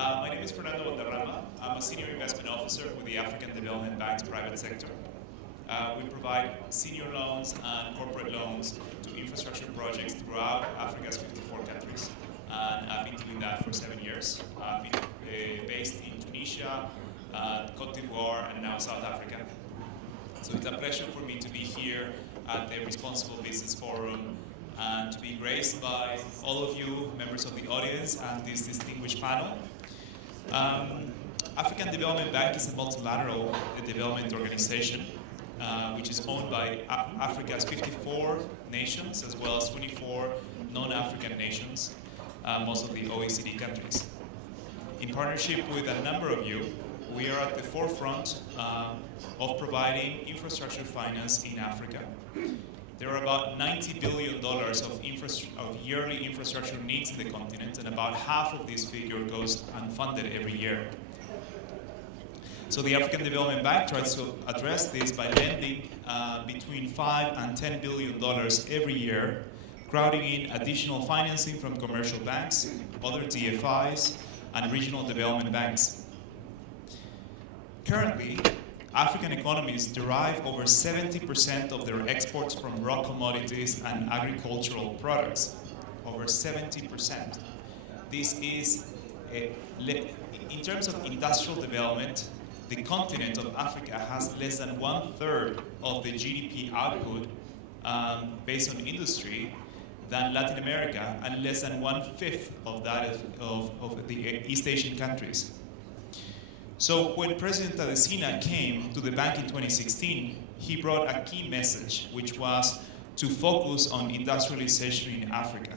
My name is Fernando Balderrama. I'm a senior investment officer with the African Development Bank's private sector. We provide senior loans and corporate loans to infrastructure projects throughout Africa's 54 countries. And I've been doing that for 7 years. I've been based in Tunisia, Cote d'Ivoire, and now South Africa. So it's a pleasure for me to be here at the Responsible Business Forum and to be graced by all of you, members of the audience, and this distinguished panel. African Development Bank is a multilateral development organization which is owned by Africa's 54 nations as well as 24 non-African nations, most of the OECD countries. In partnership with a number of you, we are at the forefront of providing infrastructure finance in Africa. There are about $90 billion of yearly infrastructure needs in the continent, and about half of this figure goes unfunded every year. So the African Development Bank tries to address this by lending between $5 and $10 billion every year, crowding in additional financing from commercial banks, other DFIs, and regional development banks. Currently, African economies derive over 70% of their exports from raw commodities and agricultural products. Over 70%. This is, in terms of industrial development, the continent of Africa has less than 1/3 of the GDP output based on industry than Latin America, and less than 1/5 of that of the East Asian countries. So when President Adesina came to the bank in 2016, he brought a key message, which was to focus on industrialization in Africa.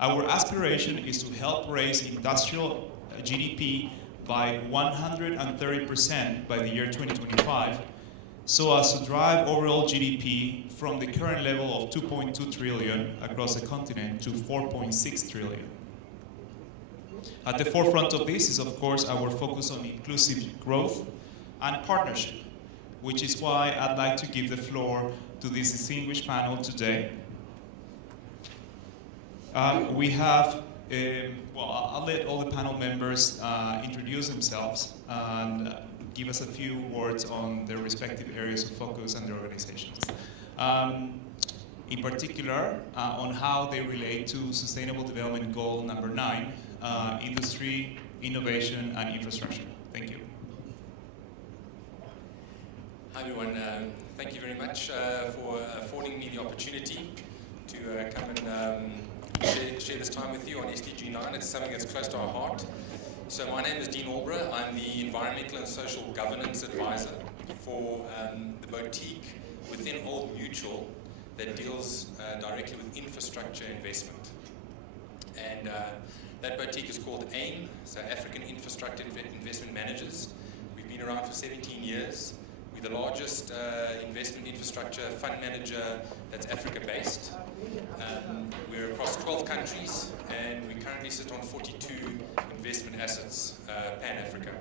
Our aspiration is to help raise industrial GDP by 130% by the year 2025, so as to drive overall GDP from the current level of 2.2 trillion across the continent to 4.6 trillion. At the forefront of this is, of course, our focus on inclusive growth and partnership, which is why I'd like to give the floor to this distinguished panel today. We have, well, I'll let all the panel members introduce themselves and give us a few words on their respective areas of focus and their organizations. In particular, on how they relate to Sustainable Development Goal number 9, industry, innovation, and infrastructure. Thank you. Hi everyone, thank you very much for affording me the opportunity to come and share this time with you on SDG 9. It's something that's close to our heart. So my name is Dean Alborough. I'm the Environmental and Social Governance Advisor for the boutique within Old Mutual that deals directly with infrastructure investment. And that boutique is called AIIM, so African Infrastructure Investment Managers. We've been around for 17 years. We're the largest investment infrastructure fund manager that's Africa-based. We're across 12 countries, and we currently sit on 42 investment assets, pan-Africa.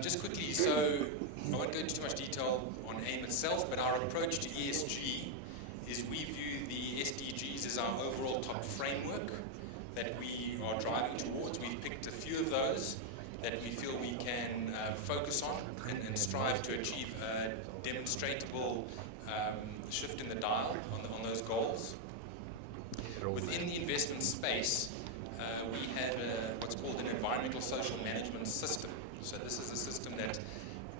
Just quickly, so I won't go into too much detail on AIIM itself, but our approach to ESG is we view the SDGs as our overall top framework that we are driving towards. We've picked a few of those that we feel we can focus on and strive to achieve a demonstratable shift in the dial on those goals. Within the investment space, we have what's called an environmental social management system. So this is a system that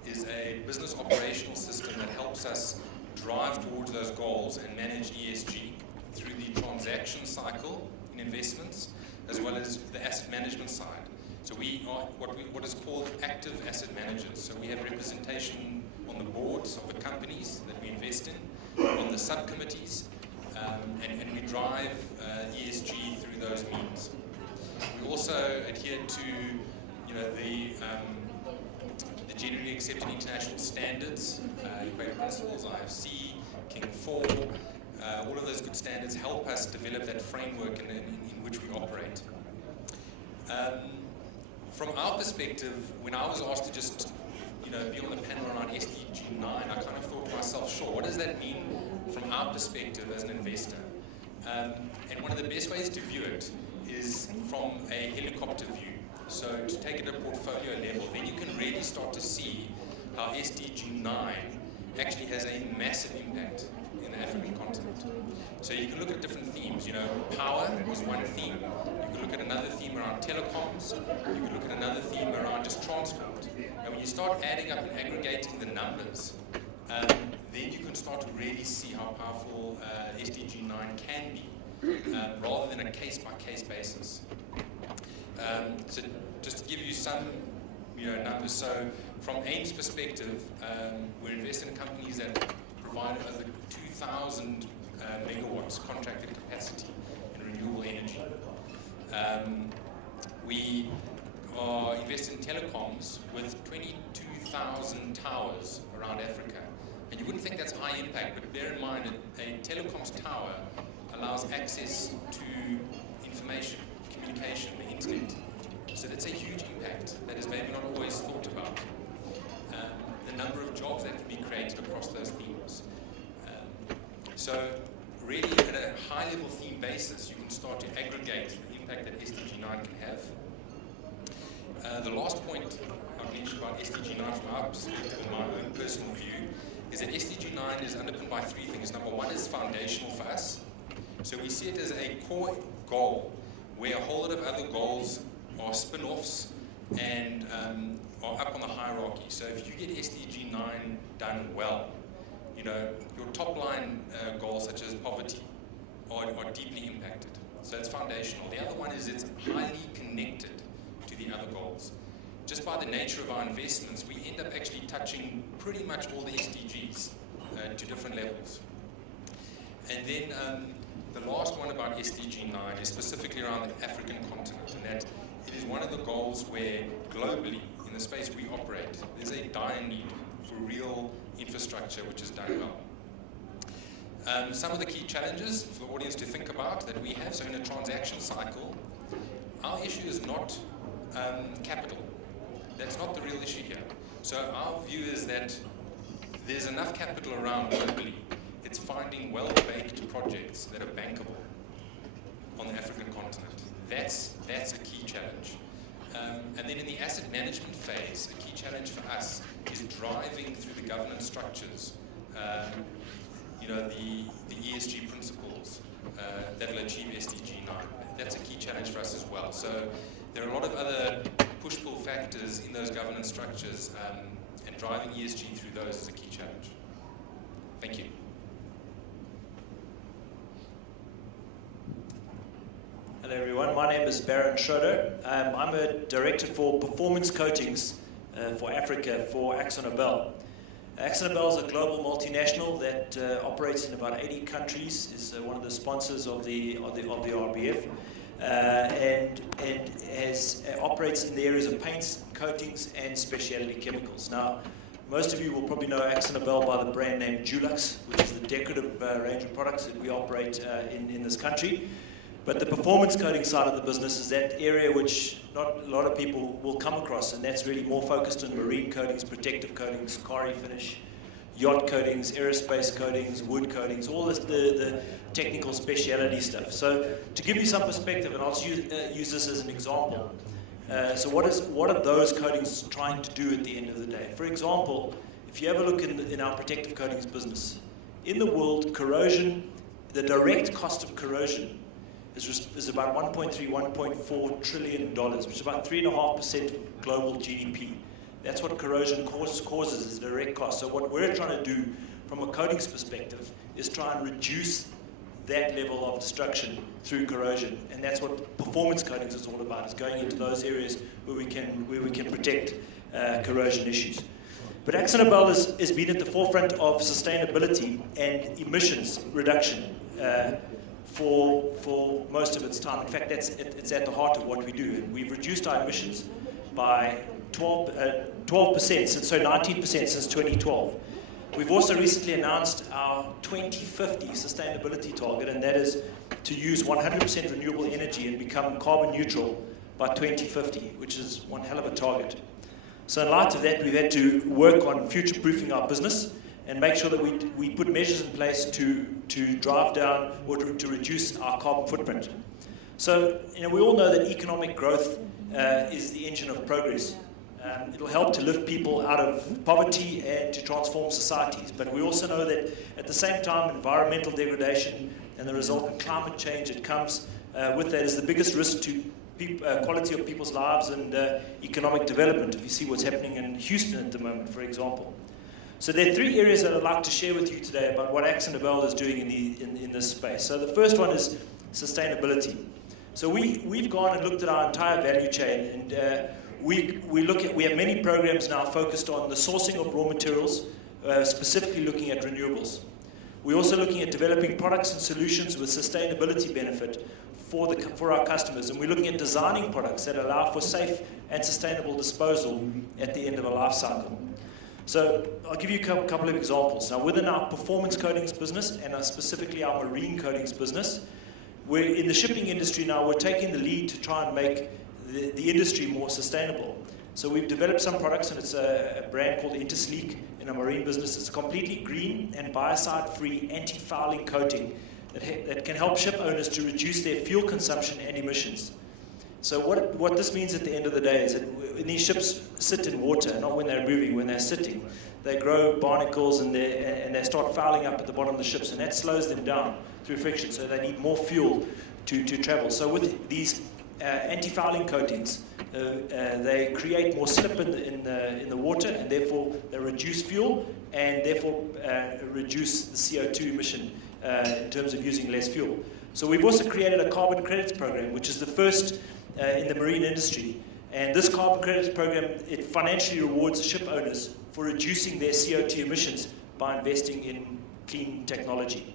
is a business operational system that helps us drive towards those goals and manage ESG through the transaction cycle in investments, as well as the asset management side. So we are what is called active asset managers. So we have representation on the boards of the companies that we invest in, on the subcommittees, and we drive ESG through those means. We also adhere to, the generally accepted international standards, Equator Principles, IFC, King 4. All of those good standards help us develop that framework in which we operate. From our perspective, when I was asked to just be on the panel around SDG 9, I kind of thought to myself, sure, what does that mean from our perspective as an investor? And one of the best ways to view it is from a helicopter view. So to take it at a portfolio level, then you can really start to see how SDG 9 actually has a massive impact in the African continent. So you can look at different themes. You know, power is one theme. You can look at another theme around telecoms. You can look at another theme around just transport. And when you start adding up and aggregating the numbers, then you can start to really see how powerful SDG 9 can be, rather than a case-by-case basis. So just to give you some numbers, so from AIIM's perspective, we're investing in companies that provide over 2,000 megawatts contracted capacity in renewable energy. We are investing in telecoms with 22,000 towers around Africa. And you wouldn't think that's high impact, but bear in mind that a telecoms tower allows access to information, communication, the internet. So that's a huge impact that is maybe not always thought about. The number of jobs that can be created across those themes. So really at a high level theme basis, you can start to aggregate the impact that SDG 9 can have. The last point I've mentioned about SDG 9 from our perspective and my own personal view is that SDG 9 is underpinned by three things. Number one is foundational for us. So we see it as a core goal where a whole lot of other goals are spin-offs and are up on the hierarchy. So if you get SDG 9 done well, your top line goals such as poverty are deeply impacted. So it's foundational. The other one is it's highly connected to the other goals. Just by the nature of our investments, we end up actually touching pretty much all the SDGs to different levels. And then the last one about SDG 9 is specifically around the African continent, and that it is one of the goals where globally, in the space we operate, there's a dire need for real infrastructure which is done well. Some of the key challenges for the audience to think about that we have, so in a transaction cycle, our issue is not capital. That's not the real issue here. So our view is that there's enough capital around globally. It's finding well-baked projects that are bankable on the African continent. That's a key challenge. And then in the asset management phase, a key challenge for us is driving through the governance structures, the ESG principles that will achieve SDG 9. That's a key challenge for us as well. So there are a lot of other push-pull factors in those governance structures, and driving ESG through those is a key challenge. Thank you. Hello everyone, my name is Baron Schreuder. I'm a director for performance coatings for Africa for AkzoNobel. AkzoNobel is a global multinational that operates in about 80 countries, is one of the sponsors of the RBF, and operates in the areas of paints, coatings and specialty chemicals. Now, most of you will probably know AkzoNobel by the brand name Dulux, which is the decorative range of products that we operate in this country. But the performance coating side of the business is that area which not a lot of people will come across, and that's really more focused on marine coatings, protective coatings, car refinish, yacht coatings, aerospace coatings, wood coatings, all this, the technical speciality stuff. So to give you some perspective, and I'll use this as an example. So what are those coatings trying to do at the end of the day? For example, if you have a look in our protective coatings business, in the world, corrosion, the direct cost of corrosion is about $1.3, $1.4 trillion, which is about 3.5% of global GDP. That's what corrosion causes, is direct cost. So what we're trying to do from a coatings perspective is try and reduce that level of destruction through corrosion. And that's what performance coatings is all about, is going into those areas where we can protect corrosion issues. But AkzoNobel has been at the forefront of sustainability and emissions reduction for most of its time. In fact, it's at the heart of what we do. And we've reduced our emissions by 19% since 2012. We've also recently announced our 2050 sustainability target, and that is to use 100% renewable energy and become carbon neutral by 2050, which is one hell of a target. So in light of that, we've had to work on future-proofing our business and make sure that we put measures in place to drive down or to reduce our carbon footprint. So, we all know that economic growth is the engine of progress. It'll help to lift people out of poverty and to transform societies. But we also know that at the same time, environmental degradation and the resultant climate change that comes with that is the biggest risk to quality of people's lives and economic development, if you see what's happening in Houston at the moment, for example. So there are 3 areas that I'd like to share with you today about what AkzoNobel is doing in this space. So the first one is sustainability. So we've gone and looked at our entire value chain, and we have many programs now focused on the sourcing of raw materials, specifically looking at renewables. We're also looking at developing products and solutions with sustainability benefit for our customers, and we're looking at designing products that allow for safe and sustainable disposal at the end of a life cycle. So I'll give you a couple of examples. Now, within our performance coatings business, and specifically our marine coatings business, we're in the shipping industry now. We're taking the lead to try and make the industry more sustainable. So we've developed some products, and it's a brand called Intersleek in our marine business. It's a completely green and biocide-free anti-fouling coating that can help ship owners to reduce their fuel consumption and emissions. So what this means at the end of the day is that when these ships sit in water, not when they're moving, when they're sitting, they grow barnacles and they start fouling up at the bottom of the ships, and that slows them down through friction, so they need more fuel to travel. So with these anti-fouling coatings, they create more slip in the water, and therefore they reduce fuel and therefore reduce the CO2 emission in terms of using less fuel. So we've also created a carbon credits program, which is the first in the marine industry. And this carbon credits program, it financially rewards ship owners for reducing their CO2 emissions by investing in clean technology.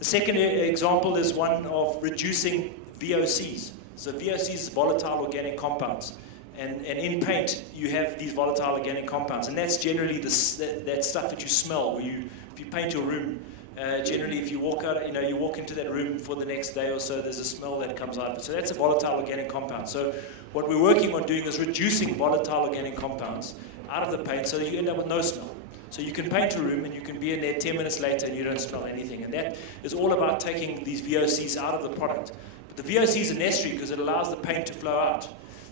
The second example is one of reducing VOCs. So VOCs is volatile organic compounds. And in paint, you have these volatile organic compounds. And that's generally that stuff that you smell. If you paint your room, generally if you walk out, you walk into that room for the next day or so, there's a smell that comes out of it. So that's a volatile organic compound. So what we're working on doing is reducing volatile organic compounds out of the paint so that you end up with no smell. So you can paint a room and you can be in there 10 minutes later and you don't smell anything. And that is all about taking these VOCs out of the product. But the VOCs are necessary because it allows the paint to flow out.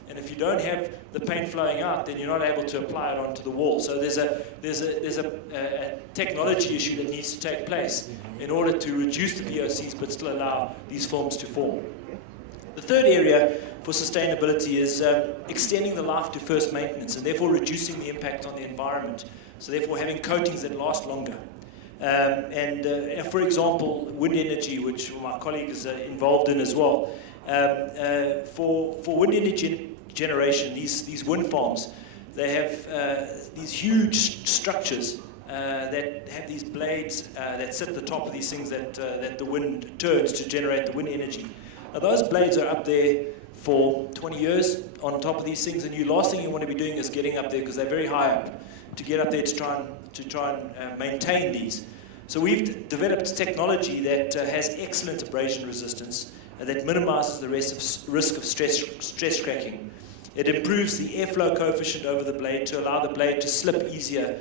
And if you don't have the paint flowing out, then you're not able to apply it onto the wall. So there's a technology issue that needs to take place in order to reduce the VOCs but still allow these films to form. The third area for sustainability is extending the life to first maintenance and therefore reducing the impact on the environment. So therefore having coatings that last longer. For example, wind energy, which my colleague is involved in as well. For wind energy generation, these wind farms, they have these huge structures that have these blades that sit at the top of these things that the wind turns to generate the wind energy. Now those blades are up there for 20 years on top of these things, and the last thing you want to be doing is getting up there because they're very high up, to get up there to try and maintain these. So we've developed technology that has excellent abrasion resistance that minimizes the risk of stress cracking. It improves the airflow coefficient over the blade to allow the blade to slip easier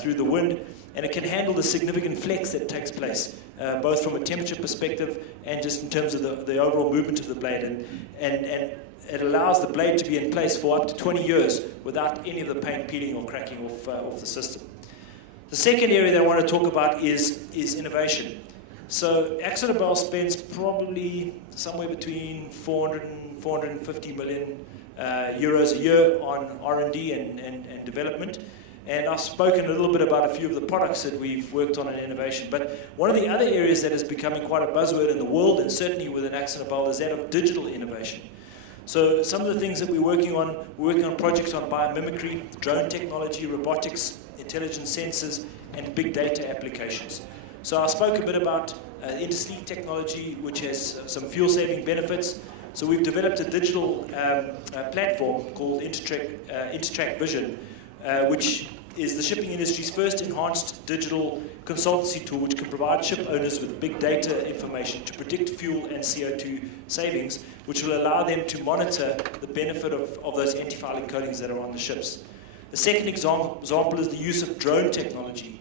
through the wind, and it can handle the significant flex that takes place, both from a temperature perspective and just in terms of the overall movement of the blade. And it allows the blade to be in place for up to 20 years without any of the paint peeling or cracking off the system. The second area that I want to talk about is innovation. So AkzoNobel spends probably somewhere between 400 and 450 million euros a year on R&D and development. And I've spoken a little bit about a few of the products that we've worked on in innovation. But one of the other areas that is becoming quite a buzzword in the world, and certainly within AkzoNobel, is that of digital innovation. So some of the things that we're working on projects on biomimicry, drone technology, robotics, intelligent sensors, and big data applications. So I spoke a bit about Intersleek technology, which has some fuel-saving benefits. So we've developed a digital platform called Intertrack Vision, which is the shipping industry's first enhanced digital consultancy tool, which can provide ship owners with big data information to predict fuel and CO2 savings, which will allow them to monitor the benefit of those anti-fouling coatings that are on the ships. The second example is the use of drone technology.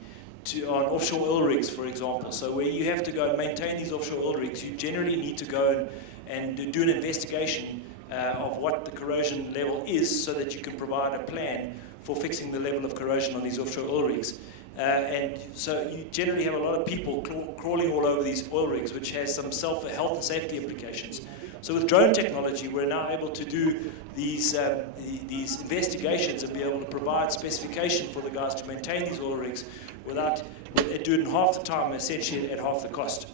on offshore oil rigs, for example. So where you have to go and maintain these offshore oil rigs, you generally need to go and do an investigation of what the corrosion level is so that you can provide a plan for fixing the level of corrosion on these offshore oil rigs. And so you generally have a lot of people crawling all over these oil rigs, which has some health and safety implications. So with drone technology, we're now able to do these investigations and be able to provide specification for the guys to maintain these oil rigs without do it in half the time, essentially at half the cost.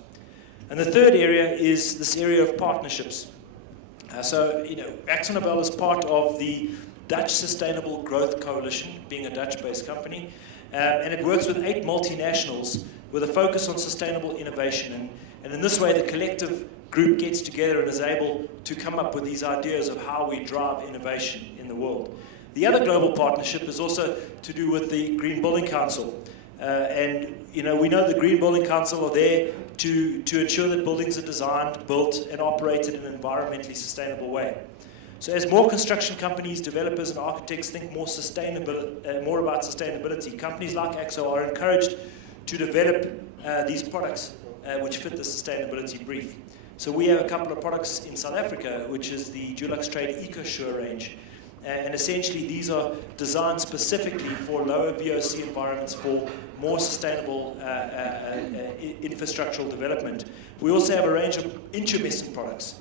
And the third area is this area of partnerships. So, AkzoNobel is part of the Dutch Sustainable Growth Coalition, being a Dutch-based company, and it works with 8 multinationals with a focus on sustainable innovation. And in this way, the collective group gets together and is able to come up with these ideas of how we drive innovation in the world. The other global partnership is also to do with the Green Building Council. We know the Green Building Council are there to ensure that buildings are designed, built, and operated in an environmentally sustainable way. So as more construction companies, developers, and architects think more about sustainability, companies like Akzo are encouraged to develop these products which fit the sustainability brief. So we have a couple of products in South Africa, which is the Dulux Trade EcoSure range. And essentially, these are designed specifically for lower VOC environments for more sustainable infrastructural development. We also have a range of intumescent products,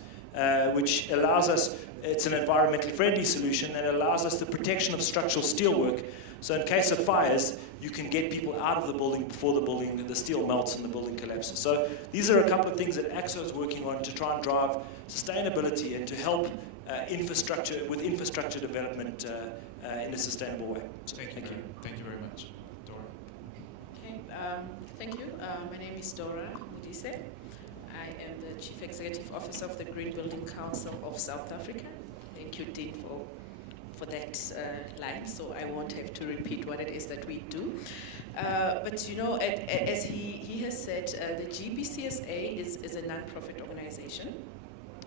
which allows us, it's an environmentally friendly solution that allows us the protection of structural steelwork. So in case of fires, you can get people out of the building before the steel melts and the building collapses. So these are a couple of things that Akzo is working on to try and drive sustainability and to help infrastructure development in a sustainable way. Thank you very much. Dorah. Okay, thank you. My name is Dorah Modise. I am the Chief Executive Officer of the Green Building Council of South Africa. Thank you, Dean, for that line, so I won't have to repeat what it is that we do. But as he has said, the GBCSA is a non-profit organization,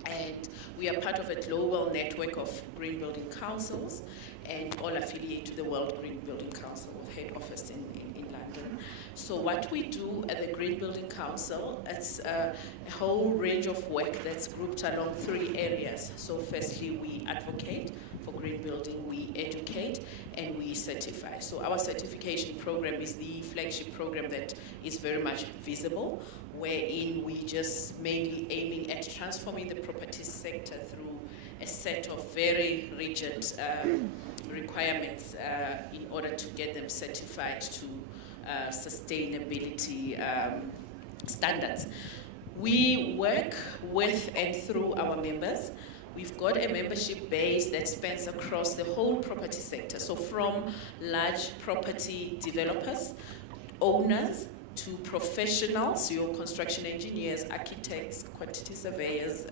and we are part of a global network of green building councils, and all affiliate to the World Green Building Council with head office in London. So what we do at the Green Building Council, it's a whole range of work that's grouped along 3 areas. So firstly, we advocate for green building, we educate, and we certify. So our certification program is the flagship program that is very much visible, wherein we just mainly aiming at transforming the property sector through a set of very rigid requirements in order to get them certified to sustainability standards. We work with and through our members. We've got a membership base that spans across the whole property sector. So from large property developers, owners, to professionals, your construction engineers, architects, quantity surveyors,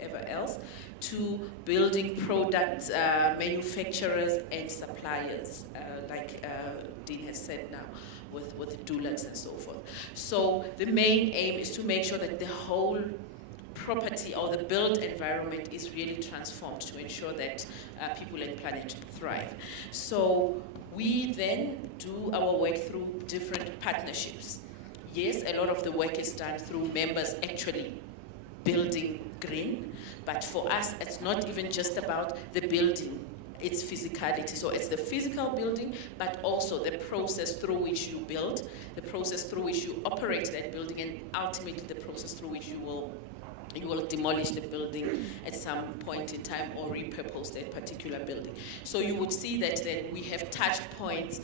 ever else, to building product manufacturers and suppliers, like Dean has said now, with Dulux and so forth. So the main aim is to make sure that the whole property or the built environment is really transformed to ensure that people and planet thrive. So we then do our work through different partnerships. Yes, a lot of the work is done through members actually building green, but for us, it's not even just about the building, its physicality. So it's the physical building, but also the process through which you build, the process through which you operate that building, and ultimately the process through which you will demolish the building at some point in time or repurpose that particular building. So you would see that then we have touch points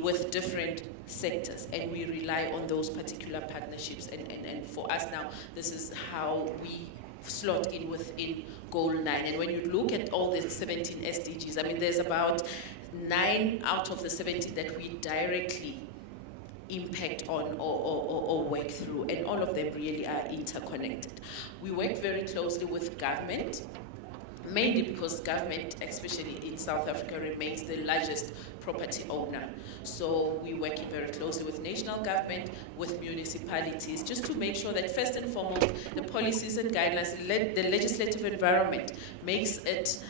with different sectors, and we rely on those particular partnerships. And for us now, this is how we slot in within Goal 9. And when you look at all the 17 SDGs, I mean, there's about 9 out of the 17 that we directly impact on or work through, and all of them really are interconnected. We work very closely with government, mainly because government, especially in South Africa, remains the largest property owner. So we're working very closely with national government, with municipalities, just to make sure that first and foremost, the policies and guidelines, the legislative environment makes it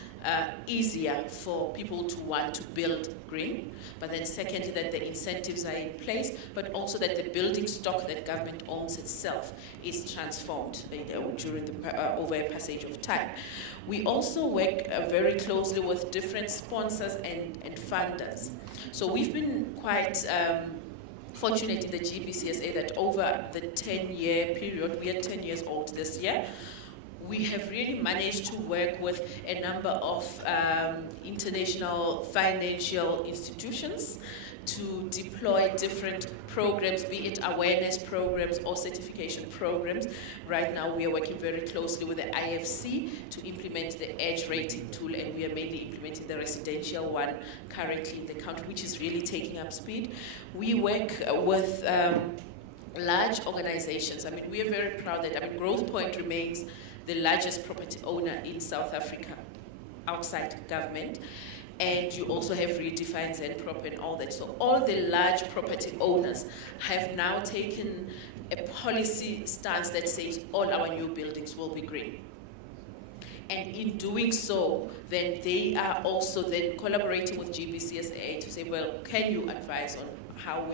easier for people to want to build green, but then secondly that the incentives are in place, but also that the building stock that government owns itself is transformed during the over a passage of time. We also work very closely with different sponsors and funders. So we've been quite fortunate in the GBCSA that over the 10-year period, we are 10 years old this year, we have really managed to work with a number of international financial institutions to deploy different programs, be it awareness programs or certification programs. Right now we are working very closely with the Ifc to implement the EDGE rating tool, and we are mainly implementing the residential one currently in the country, which is really taking up speed. We work with large organizations. I mean, we are very proud that, Growth Point remains the largest property owner in South Africa outside government. And you also have Redefined Zenprop and all that. So all the large property owners have now taken a policy stance that says all our new buildings will be green. And in doing so, then they are also then collaborating with GBCSA to say, well, can you advise on how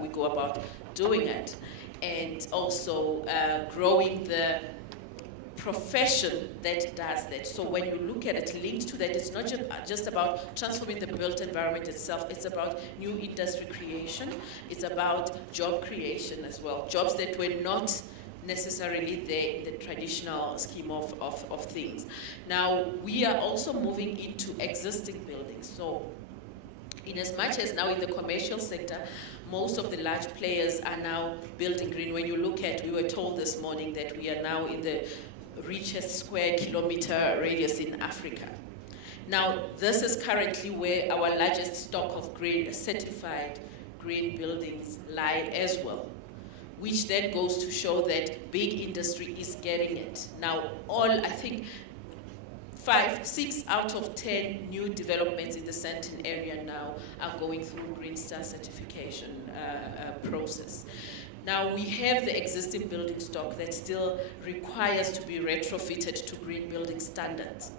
we go about doing it? And also growing the profession that does that. So when you look at it, linked to that, it's not just about transforming the built environment itself, it's about new industry creation, it's about job creation as well, jobs that were not necessarily there in the traditional scheme of things. Now, we are also moving into existing buildings. So in as much as now in the commercial sector, most of the large players are now building green. When you look at, we were told this morning that we are now in the richest square kilometer radius in Africa. Now, this is currently where our largest stock of green, certified green buildings lie as well, which then goes to show that big industry is getting it. Now, I think 6 out of 10 new developments in the Sandton area now are going through Green Star certification process. Now, we have the existing building stock that still requires to be retrofitted to green building standards.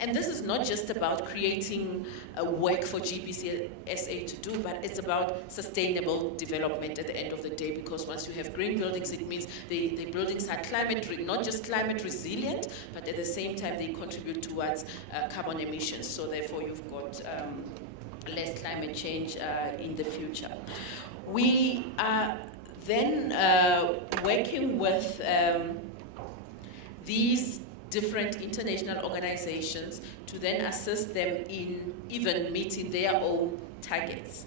And this is not just about creating work for GBCSA to do, but it's about sustainable development at the end of the day, because once you have green buildings, it means the buildings are not just climate resilient, but at the same time they contribute towards carbon emissions. So therefore you've got less climate change in the future. We are then working with these different international organizations to then assist them in even meeting their own targets.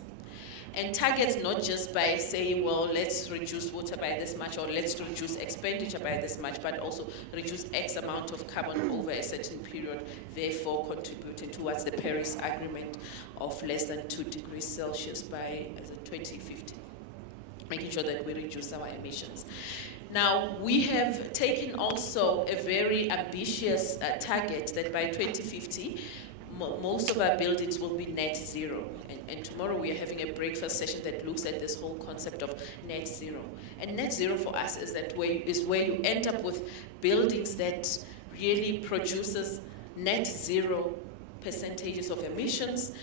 And targets not just by saying, well, let's reduce water by this much, or let's reduce expenditure by this much, but also reduce X amount of carbon over a certain period, therefore contributing towards the Paris Agreement of less than 2 degrees Celsius by 2050, making sure that we reduce our emissions. Now, we have taken also a very ambitious target that by 2050, most of our buildings will be net zero. And tomorrow we are having a breakfast session that looks at this whole concept of net zero. And net zero for us is where you end up with buildings that really produces net zero percentages of emissions.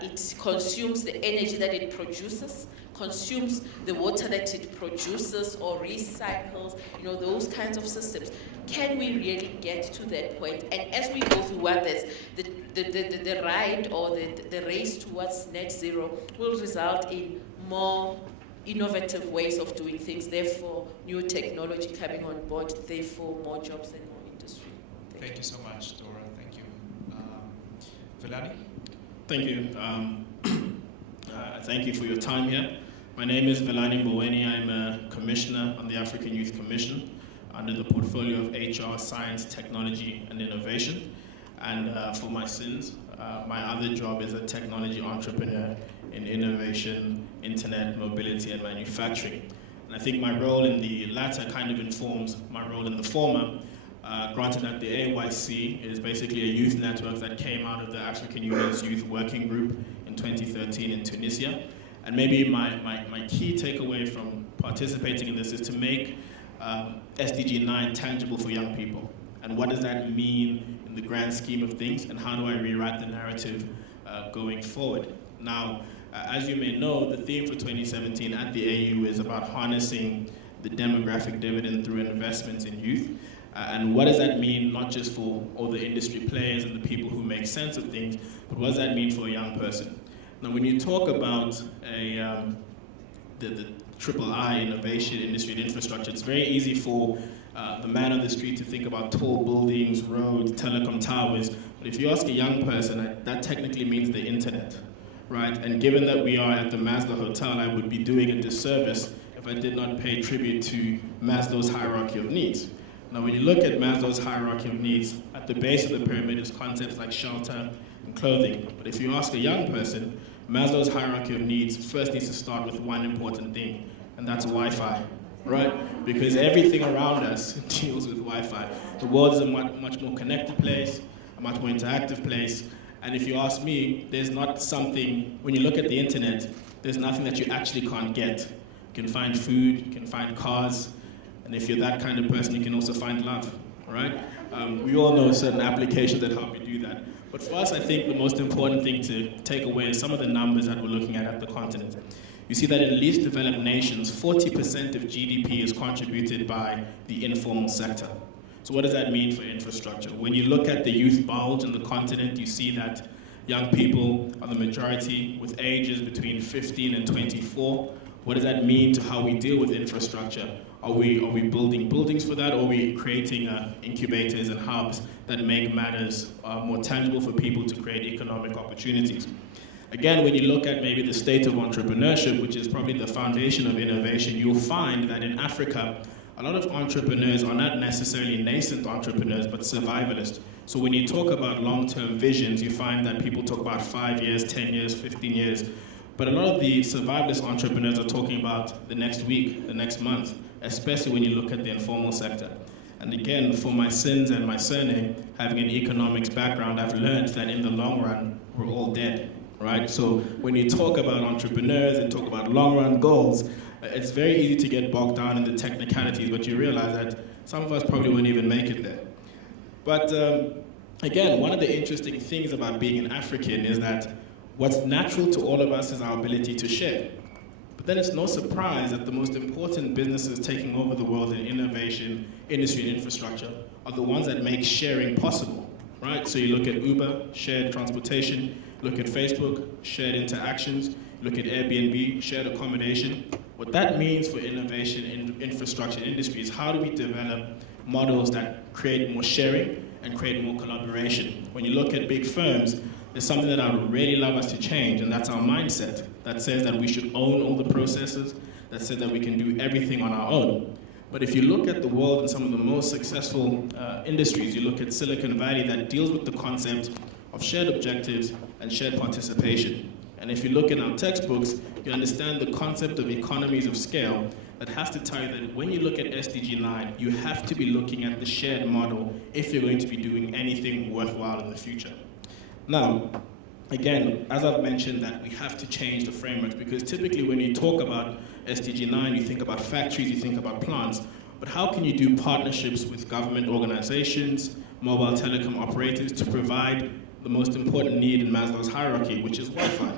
It consumes the energy that it produces, consumes the water that it produces or recycles, those kinds of systems. Can we really get to that point? And as we go through this, the ride or the race towards net zero will result in more innovative ways of doing things, therefore new technology coming on board, therefore more jobs and more industry. Thank you so much, Dorah. Thank you. Velani? Thank you. Thank you for your time here. My name is Velani Mboweni. I'm a commissioner on the African Youth Commission under the portfolio of HR, Science, Technology, and Innovation. And for my sins, my other job is a technology entrepreneur in innovation, internet, mobility, and manufacturing. And I think my role in the latter kind of informs my role in the former. Granted that the AIIM is basically a youth network that came out of the African Union's Youth Working Group in 2013 in Tunisia. And maybe my key takeaway from participating in this is to make SDG 9 tangible for young people. And what does that mean in the grand scheme of things, and how do I rewrite the narrative going forward? Now, as you may know, the theme for 2017 at the AU is about harnessing the demographic dividend through investments in youth. And what does that mean, not just for all the industry players and the people who make sense of things, but what does that mean for a young person? Now, when you talk about the triple I, innovation, industry, and infrastructure, it's very easy for the man on the street to think about tall buildings, roads, telecom towers. But if you ask a young person, that technically means the internet, right? And given that we are at the Maslow Hotel, I would be doing a disservice if I did not pay tribute to Maslow's hierarchy of needs. Now, when you look at Maslow's hierarchy of needs, at the base of the pyramid is concepts like shelter and clothing. But if you ask a young person, Maslow's hierarchy of needs first needs to start with one important thing, and that's Wi-Fi, right? Because everything around us deals with Wi-Fi. The world is a much more connected place, a much more interactive place. And if you ask me, there's not something, when you look at the internet, there's nothing that you actually can't get. You can find food, you can find cars, and if you're that kind of person, you can also find love, right? We all know certain applications that help you do that. But for us, I think the most important thing to take away is some of the numbers that we're looking at the continent. You see that in least developed nations, 40% of GDP is contributed by the informal sector. So what does that mean for infrastructure? When you look at the youth bulge on the continent, you see that young people are the majority with ages between 15 and 24. What does that mean to how we deal with infrastructure? Are we building buildings for that, or are we creating incubators and hubs that make matters more tangible for people to create economic opportunities? Again, when you look at maybe the state of entrepreneurship, which is probably the foundation of innovation, you'll find that in Africa, a lot of entrepreneurs are not necessarily nascent entrepreneurs, but survivalists. So when you talk about long-term visions, you find that people talk about 5 years, 10 years, 15 years. But a lot of the survivalist entrepreneurs are talking about the next week, the next month, especially when you look at the informal sector. And again, for my sins and my surname, having an economics background, I've learned that in the long run, we're all dead, right? So when you talk about entrepreneurs and talk about long-run goals, it's very easy to get bogged down in the technicalities, but you realize that some of us probably won't even make it there. But again, one of the interesting things about being an African is that what's natural to all of us is our ability to share. But then it's no surprise that the most important businesses taking over the world in innovation, industry, and infrastructure are the ones that make sharing possible, right? So you look at Uber, shared transportation, look at Facebook, shared interactions, look at Airbnb, shared accommodation. What that means for innovation in infrastructure industry is how do we develop models that create more sharing and create more collaboration? When you look at big firms, there's something that I would really love us to change, and that's our mindset that says that we should own all the processes, that says that we can do everything on our own. But if you look at the world and some of the most successful industries, you look at Silicon Valley that deals with the concept of shared objectives and shared participation. And if you look in our textbooks, you understand the concept of economies of scale that has to tell you that when you look at SDG 9, you have to be looking at the shared model if you're going to be doing anything worthwhile in the future. Now, again, as I've mentioned, that we have to change the frameworks, because typically when you talk about SDG 9, you think about factories, you think about plants, but how can you do partnerships with government organizations, mobile telecom operators to provide the most important need in Maslow's hierarchy, which is Wi-Fi?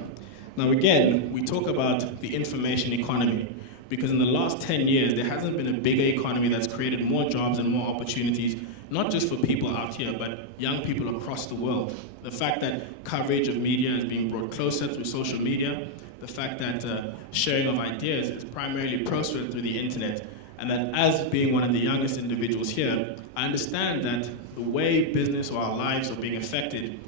Now again, we talk about the information economy, because in the last 10 years, there hasn't been a bigger economy that's created more jobs and more opportunities, not just for people out here, but young people across the world. The fact that coverage of media is being brought closer through social media, the fact that sharing of ideas is primarily processed through the internet, and that as being one of the youngest individuals here, I understand that the way business or our lives are being affected,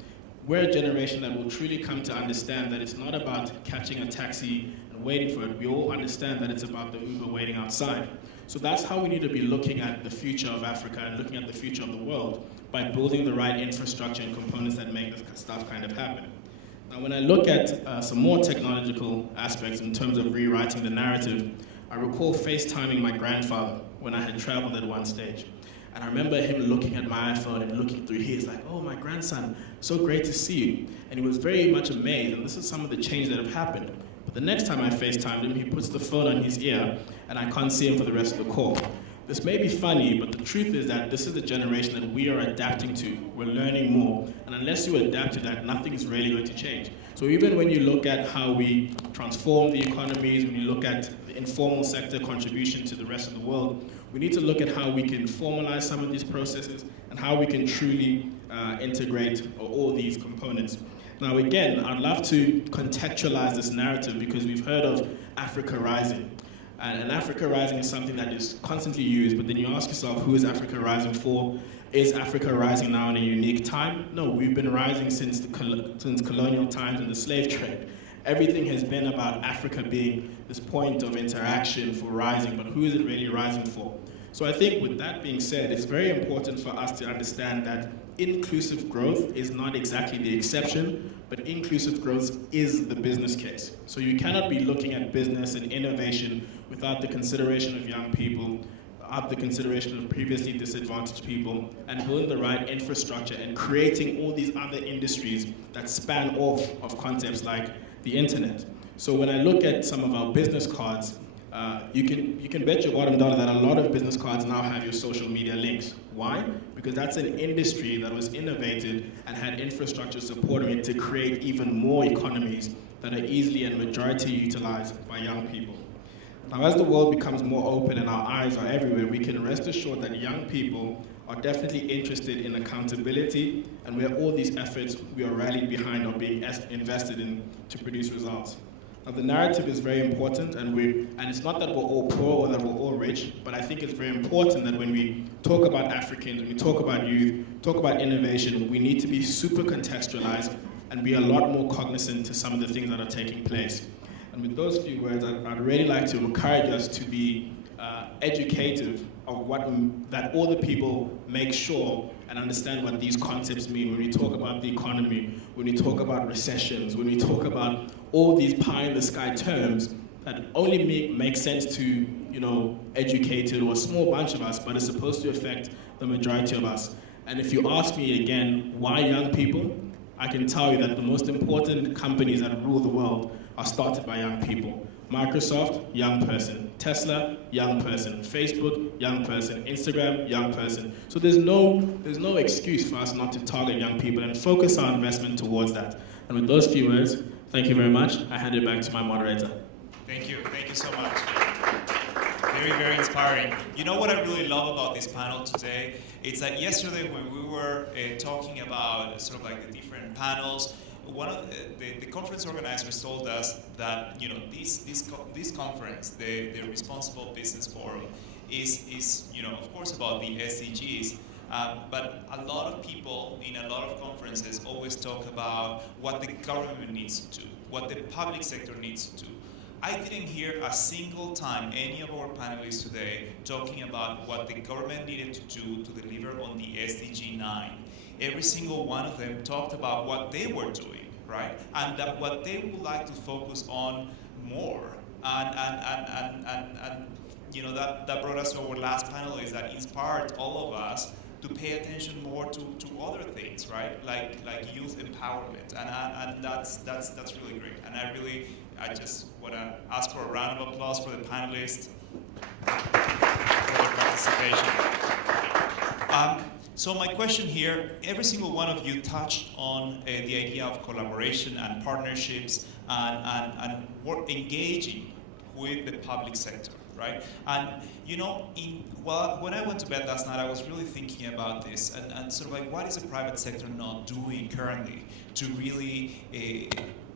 we're a generation that will truly come to understand that it's not about catching a taxi and waiting for it. We all understand that it's about the Uber waiting outside. So that's how we need to be looking at the future of Africa and looking at the future of the world, by building the right infrastructure and components that make this stuff kind of happen. Now, when I look at some more technological aspects in terms of rewriting the narrative, I recall FaceTiming my grandfather when I had traveled at one stage. And I remember him looking at my iPhone and looking through his, like, oh, my grandson, so great to see you. And he was very much amazed, and this is some of the changes that have happened. But the next time I FaceTimed him, he puts the phone on his ear, and I can't see him for the rest of the call. this may be funny, but the truth is that this is the generation that we are adapting to. We're learning more. And unless you adapt to that, nothing is really going to change. So even when you look at how we transform the economies, when you look at the informal sector contribution to the rest of the world, we need to look at how we can formalize some of these processes and how we can truly integrate all these components. Now again, I'd love to contextualize this narrative because we've heard of Africa Rising. And Africa Rising is something that is constantly used, but then you ask yourself, who is Africa rising for? Is Africa rising now in a unique time? No, we've been rising since colonial times and the slave trade. Everything has been about Africa being this point of interaction for rising, but who is it really rising for? So I think with that being said, it's very important for us to understand that inclusive growth is not exactly the exception, but inclusive growth is the business case. So you cannot be looking at business and innovation without the consideration of young people, without the consideration of previously disadvantaged people, and building the right infrastructure and creating all these other industries that span off of concepts like the internet. So when I look at some of our business cards, you can bet your bottom dollar that a lot of business cards now have your social media links. Why? Because that's an industry that was innovated and had infrastructure supporting it to create even more economies that are easily and majority utilized by young people. Now, as the world becomes more open and our eyes are everywhere, we can rest assured that young people are definitely interested in accountability, and where all these efforts we are rallied behind are being invested in to produce results. Now, the narrative is very important, and it's not that we're all poor or that we're all rich, but I think it's very important that when we talk about Africans, when we talk about youth, talk about innovation, we need to be super contextualized and be a lot more cognizant to some of the things that are taking place. And with those few words, I'd really like to encourage us to be educative of that all the people make sure and understand what these concepts mean when we talk about the economy, when we talk about recessions, when we talk about all these pie-in-the-sky terms that only make sense to educated or a small bunch of us, but it's supposed to affect the majority of us. And if you ask me again, why young people? I can tell you that the most important companies that rule the world are started by young people. Microsoft, young person. Tesla, young person. Facebook, young person. Instagram, young person. So there's no excuse for us not to target young people and focus our investment towards that. And with those few words, thank you very much. I hand it back to my moderator. Thank you so much. Very, very inspiring. You know what I really love about this panel today? It's that yesterday when we were talking about sort of like the different panels, one of the conference organizers told us that this conference, the Responsible Business Forum, is of course about the SDGs, but a lot of people in a lot of conferences always talk about what the government needs to do, what the public sector needs to do. I didn't hear a single time any of our panelists today talking about what the government needed to do to deliver on the SDG 9. Every single one of them talked about what they were doing, right? And that what they would like to focus on more. And that brought us to our last panel, is that inspired all of us to pay attention more to other things, right? Like youth empowerment, and that's really great. And I just want to ask for a round of applause for the panelists for their participation. So my question here, every single one of you touched on the idea of collaboration and partnerships and engaging with the public sector, right? And when I went to bed last night, I was really thinking about this and sort of like, what is the private sector not doing currently to really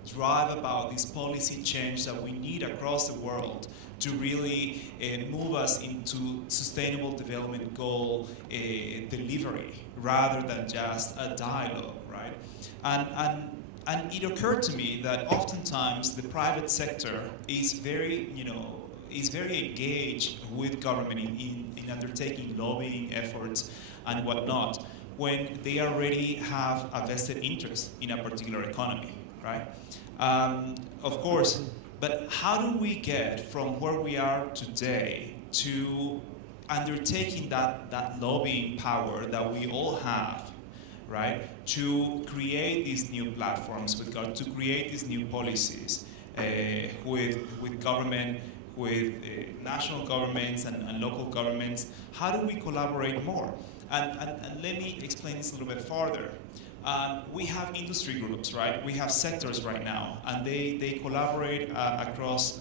drive about this policy change that we need across the world to really move us into sustainable development goal delivery rather than just a dialogue, right? And it occurred to me that oftentimes the private sector is very engaged with government in undertaking lobbying efforts and whatnot when they already have a vested interest in a particular economy, right? Of course, but how do we get from where we are today to undertaking that lobbying power that we all have, right? To create these new platforms to create these new policies with government national governments and local governments. How do we collaborate more? And let me explain this a little bit farther. We have industry groups, right? We have sectors right now, and they collaborate across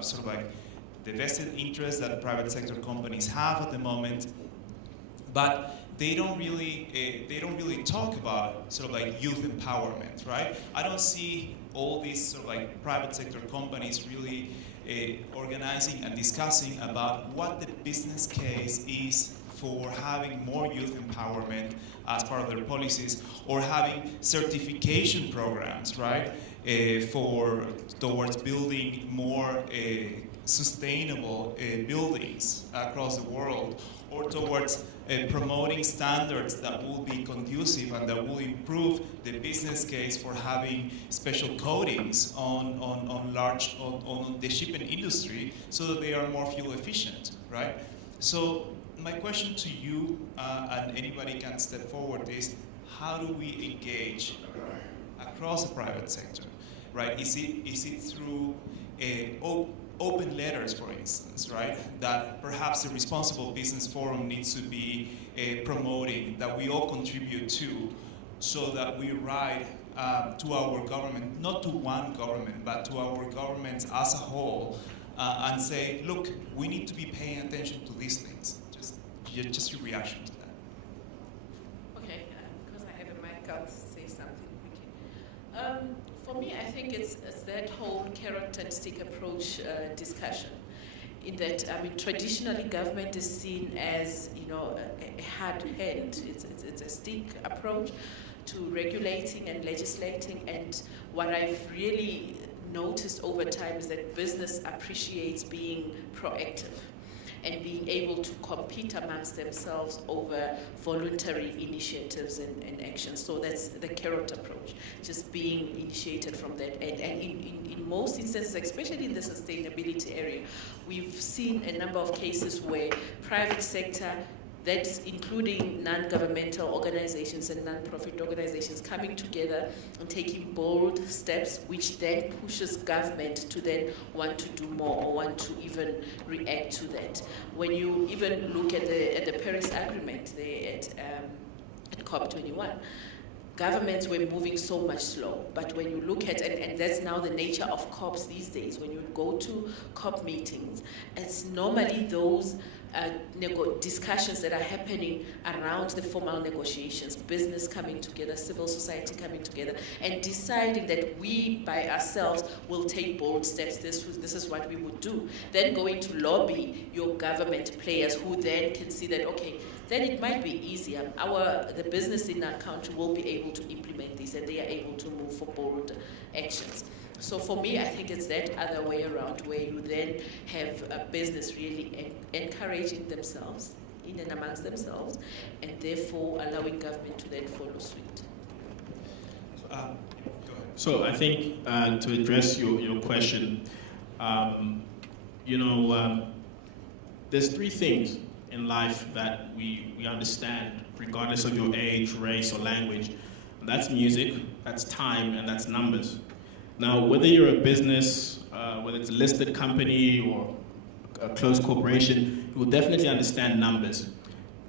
sort of like the vested interests that private sector companies have at the moment, but they don't really talk about sort of like youth empowerment, right? I don't see all these sort of like private sector companies really organizing and discussing about what the business case is for having more youth empowerment as part of their policies, or having certification programs, right, towards building more sustainable buildings across the world, or towards promoting standards that will be conducive and that will improve the business case for having special coatings on the shipping industry so that they are more fuel efficient, right? So my question to you, and anybody can step forward, is how do we engage across the private sector, right? Is it through open letters, for instance, right? That perhaps the Responsible Business Forum needs to be promoting, that we all contribute to, so that we write to our government, not to one government, but to our governments as a whole, and say, look, we need to be paying attention to these things. Just your reaction to that. Okay, because I have a mic, I'll say something quickly. For me, I think it's that whole carrot and stick approach discussion. In that, I mean, traditionally government is seen as, you know, a hard hand. It's a stick approach to regulating and legislating. And what I've really noticed over time is that business appreciates being proactive and being able to compete amongst themselves over voluntary initiatives and actions. So that's the carrot approach, just being initiated from that. And in most instances, especially in the sustainability area, we've seen a number of cases where private sector, that's including non-governmental organizations and non-profit organizations, coming together and taking bold steps, which then pushes government to then want to do more or want to even react to that. When you even look at the Paris Agreement at COP21, governments were moving so much slow. But when you look at, and that's now the nature of COPs these days, when you go to COP meetings, it's normally those discussions that are happening around the formal negotiations, business coming together, civil society coming together, and deciding that we, by ourselves, will take bold steps. This is what we would do. Then going to lobby your government players, who then can see that, okay, then it might be easier. The business in our country will be able to implement this, and they are able to move for bold actions. So for me, I think it's that other way around, where you then have a business really encouraging themselves, in and amongst themselves, and therefore allowing government to then follow suit. Go ahead. So I think to address your question, there's three things in life that we understand, regardless of your age, race, or language. And that's music, that's time, and that's numbers. Now, whether you're a business, whether it's a listed company or a closed corporation, you will definitely understand numbers.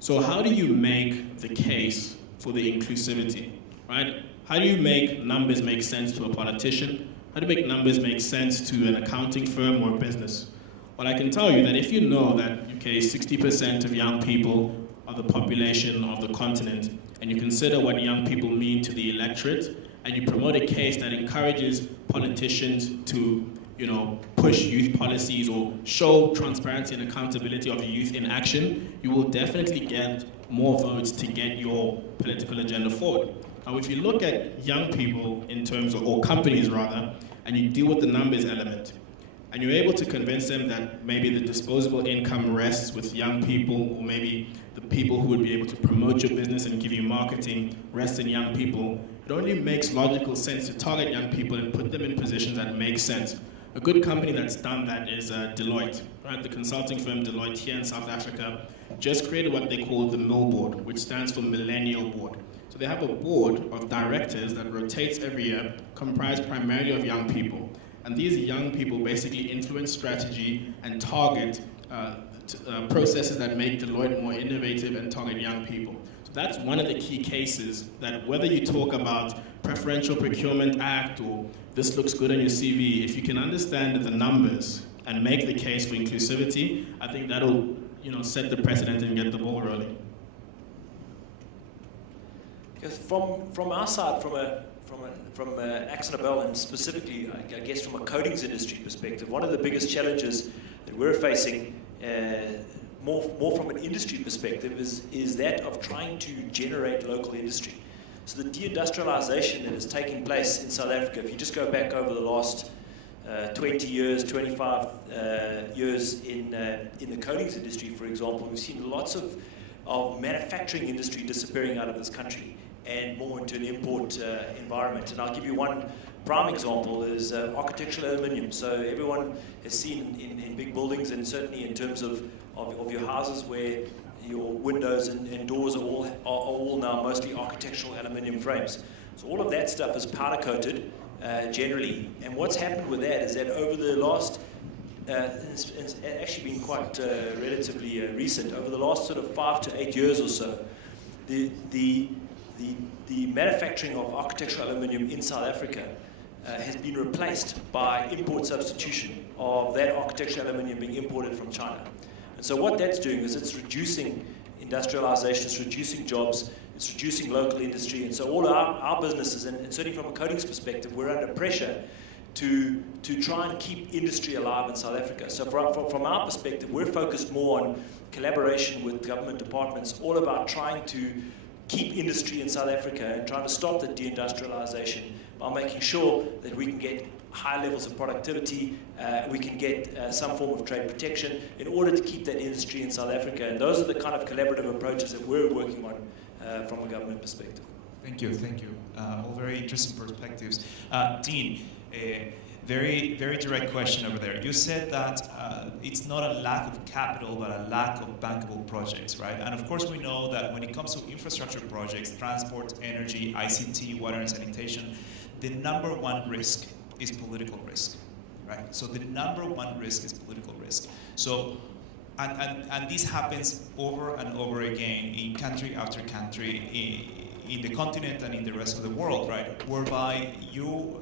So how do you make the case for the inclusivity, right? How do you make numbers make sense to a politician? How do you make numbers make sense to an accounting firm or a business? Well, I can tell you that if you know that, okay, 60% of young people are the population of the continent, and you consider what young people mean to the electorate, and you promote a case that encourages politicians to, push youth policies or show transparency and accountability of youth in action, you will definitely get more votes to get your political agenda forward. Now, if you look at young people in terms of, or companies rather, and you deal with the numbers element, and you're able to convince them that maybe the disposable income rests with young people, or maybe the people who would be able to promote your business and give you marketing rests in young people, it only makes logical sense to target young people and put them in positions that make sense. A good company that's done that is Deloitte, right? The consulting firm Deloitte here in South Africa just created what they call the Mill Board, which stands for Millennial Board. So they have a board of directors that rotates every year, comprised primarily of young people. And these young people basically influence strategy and target processes that make Deloitte more innovative and target young people. So that's one of the key cases that whether you talk about Preferential Procurement Act or this looks good on your CV, if you can understand the numbers and make the case for inclusivity, I think that'll set the precedent and get the ball rolling. Because from our side, from AkzoNobel, and specifically, I guess from a coatings industry perspective, one of the biggest challenges that we're facing, more from an industry perspective, is that of trying to generate local industry. So the deindustrialization that is taking place in South Africa, if you just go back over the last 20 years, 25 years in the coatings industry, for example, we've seen lots of manufacturing industry disappearing out of this country and more into an import environment. And I'll give you one prime example is architectural aluminium. So everyone has seen in big buildings, and certainly in terms of your houses, where your windows and doors are all now mostly architectural aluminium frames. So all of that stuff is powder coated generally. And what's happened with that is that over the last, it's actually been quite relatively recent, over the last sort of 5 to 8 years or so, the manufacturing of architectural aluminium in South Africa has been replaced by import substitution of that architectural aluminium being imported from China. And so what that's doing is it's reducing industrialization, it's reducing jobs, it's reducing local industry. And so all our businesses, and certainly from a coatings perspective, we're under pressure to try and keep industry alive in South Africa. So from our perspective, we're focused more on collaboration with government departments, all about trying to keep industry in South Africa and trying to stop the deindustrialization by making sure that we can get high levels of productivity, we can get some form of trade protection in order to keep that industry in South Africa. And those are the kind of collaborative approaches that we're working on from a government perspective. Thank you. All very interesting perspectives. Dean, a very direct question over there. You said that it's not a lack of capital, but a lack of bankable projects, right? And of course we know that when it comes to infrastructure projects, transport, energy, ICT, water and sanitation, the number one risk is political risk, right? So the number one risk is political risk. So, and this happens over and over again in country after country, in the continent and in the rest of the world, right? Whereby your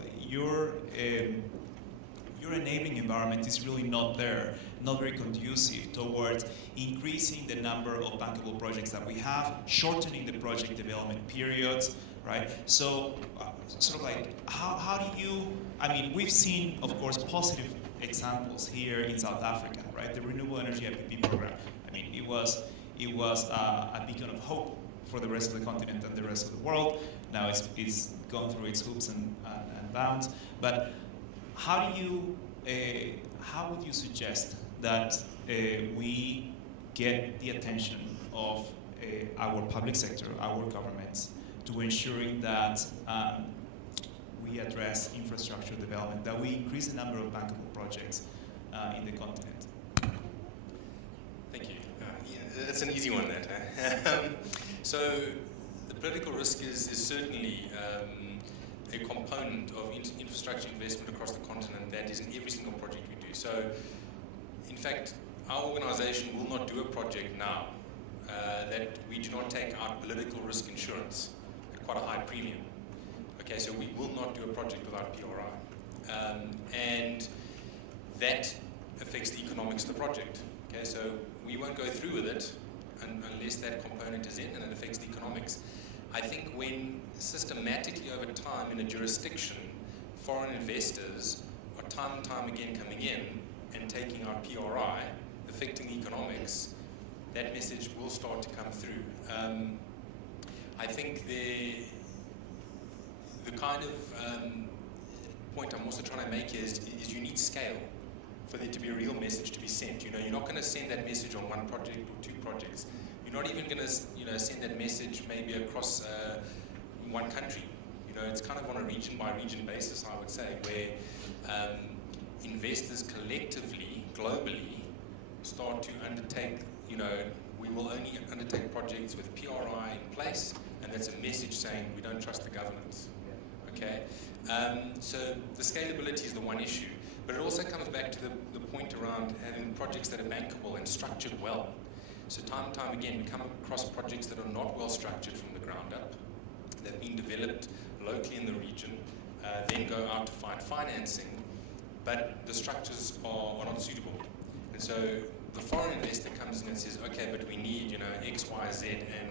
enabling environment is really not there, not very conducive towards increasing the number of bankable projects that we have, shortening the project development periods, right? So, sort of like, how do you, I mean, we've seen, of course, positive examples here in South Africa, right? The Renewable Energy IPP program. I mean, it was a beacon of hope for the rest of the continent and the rest of the world. Now it's gone through its hoops and bounds. But how would you suggest that we get the attention of our public sector, our governments, to ensuring that we address infrastructure development, that we increase the number of bankable projects in the continent? Thank you. Yeah, that's an easy one, that. So the political risk is certainly a component of infrastructure investment across the continent that is in every single project we do. So, in fact, our organization will not do a project now that we do not take out political risk insurance at quite a high premium. Okay, so we will not do a project without PRI. And that affects the economics of the project. Okay, so we won't go through with it unless that component is in, and it affects the economics. I think when systematically over time in a jurisdiction, foreign investors are time and time again coming in and taking our PRI, affecting the economics, that message will start to come through. I think the kind of point I'm also trying to make is you need scale for there to be a real message to be sent. You know, you're not going to send that message on one project or two projects. You're not even going to, send that message maybe across one country. You know, it's kind of on a region by region basis, I would say, where investors collectively, globally, start to undertake, we will only undertake projects with PRI in place, and that's a message saying we don't trust the government. Okay? So the scalability is the one issue. But it also comes back to the point around having projects that are bankable and structured well. So time and time again, we come across projects that are not well structured from the ground up. They've been developed locally in the region, then go out to find financing, but the structures are not suitable. And so the foreign investor comes in and says, okay, but we need, you know, X, Y, Z, and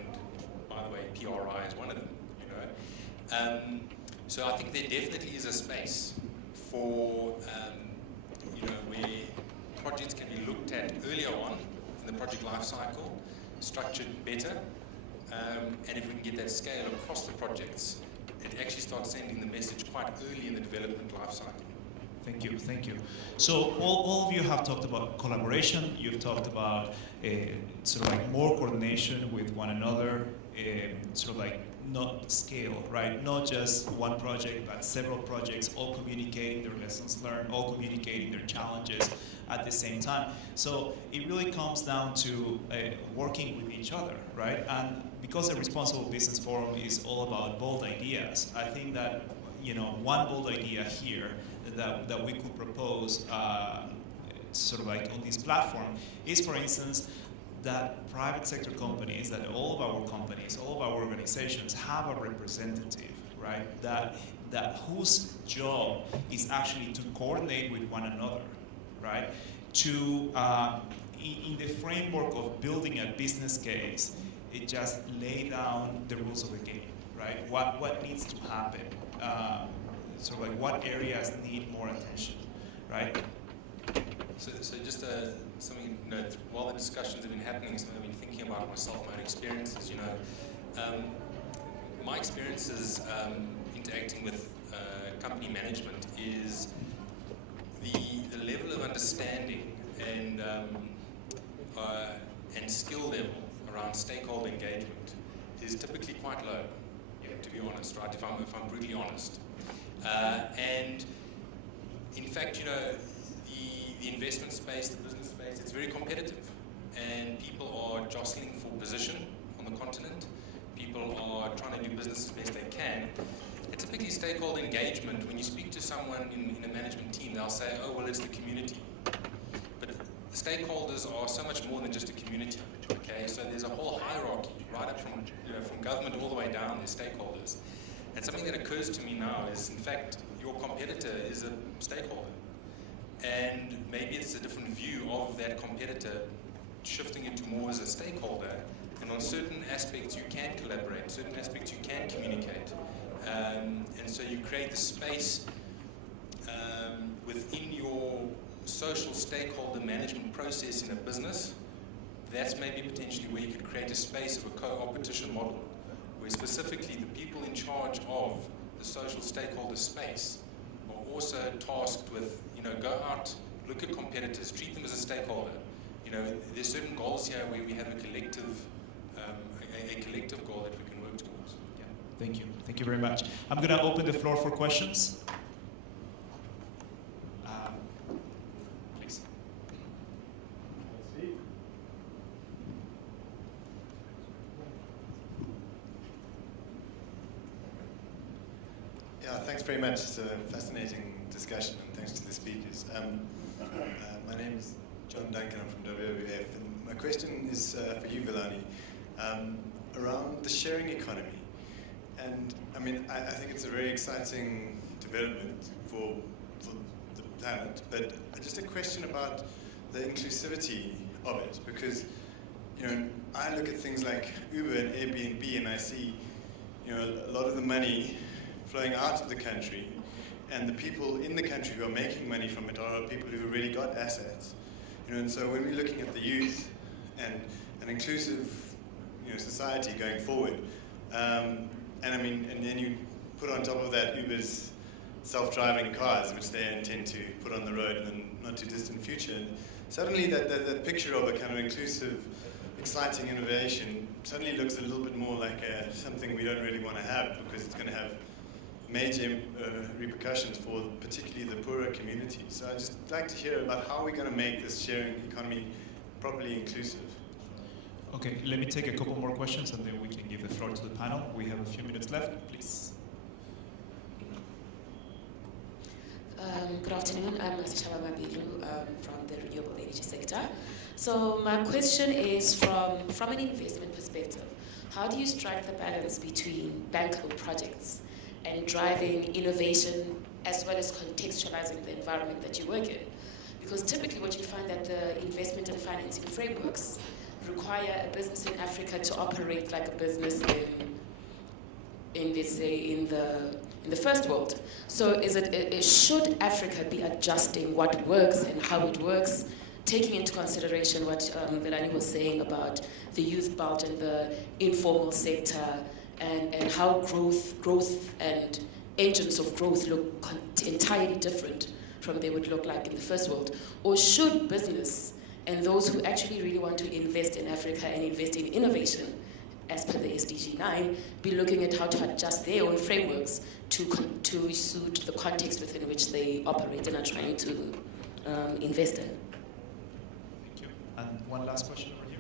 by the way, PRI is one of them, you know. So I think there definitely is a space for, you know, where projects can be looked at earlier on in the project life cycle, structured better, and if we can get that scale across the projects, it actually starts sending the message quite early in the development life cycle. Thank you, thank you. So all of you have talked about collaboration. You've talked about sort of like more coordination with one another, sort of like not scale, right? Not just one project, but several projects, all communicating their lessons learned, all communicating their challenges at the same time. So it really comes down to working with each other, right? And because the Responsible Business Forum is all about bold ideas, I think that, you know, one bold idea here that we could propose sort of like on this platform is, for instance, that private sector companies, that all of our companies, all of our organizations have a representative, right? That whose job is actually to coordinate with one another, right? To, in the framework of building a business case, it just lay down the rules of the game, right? What needs to happen? Sort of like what areas need more attention, right? So just something, you know, while the discussions have been happening, something I've been thinking about myself, my own experiences, you know. My experiences interacting with company management is the level of understanding and skill level around stakeholder engagement is typically quite low, to be honest, right? If I'm brutally honest. And in fact, you know, the investment space, the business space, it's very competitive, and people are jostling for position on the continent. People are trying to do business as best they can. And typically stakeholder engagement, when you speak to someone in a management team, they'll say, oh, well, it's the community. But stakeholders are so much more than just a community, okay? So there's a whole hierarchy, right up from, you know, from government all the way down, there's stakeholders. And something that occurs to me now is, in fact, your competitor is a stakeholder. And maybe it's a different view of that competitor, shifting it to more as a stakeholder. And on certain aspects you can collaborate, certain aspects you can communicate. And so you create the space within your social stakeholder management process in a business. That's maybe potentially where you could create a space of a co-opetition model, where specifically the people in charge of the social stakeholder space are also tasked with, you know, go out, look at competitors, treat them as a stakeholder. You know, there's certain goals here where we have a collective goal that we can work towards. Yeah. Thank you. Thank you very much. I'm going to open the floor for questions. Please. Yeah, thanks very much. It's a fascinating discussion, and thanks to the speakers. My name is John Duncan. I'm from RBF, and my question is for you, Velani, around the sharing economy. And I mean, I think it's a very exciting development for the planet, but just a question about the inclusivity of it, because, you know, I look at things like Uber and Airbnb, and I see, you know, a lot of the money flowing out of the country, and the people in the country who are making money from it are people who've already got assets. You know, and so when we're looking at the youth and an inclusive, you know, society going forward, and I mean, and then you put on top of that Uber's self-driving cars, which they intend to put on the road in the not too distant future, and suddenly that picture of a kind of inclusive, exciting innovation suddenly looks a little bit more like something we don't really want to have, because it's going to have major repercussions for particularly the poorer communities. So I'd just like to hear about how we're going to make this sharing economy properly inclusive. Okay, let me take a couple more questions and then we can give the floor to the panel. We have a few minutes left, please. Good afternoon. I'm Asishaba Mabilu from the renewable energy sector. So my question is from an investment perspective, how do you strike the balance between bankable projects and driving innovation as well as contextualizing the environment that you work in? Because typically what you find that the investment and financing frameworks require a business in Africa to operate like a business in the first world. So should Africa be adjusting what works and how it works, taking into consideration what Velani was saying about the youth bulge and the informal sector and how growth and engines of growth look entirely different from they would look like in the first world? Or should business and those who actually really want to invest in Africa and invest in innovation, as per the SDG 9, be looking at how to adjust their own frameworks to suit the context within which they operate and are trying to invest in? Thank you. And one last question over here.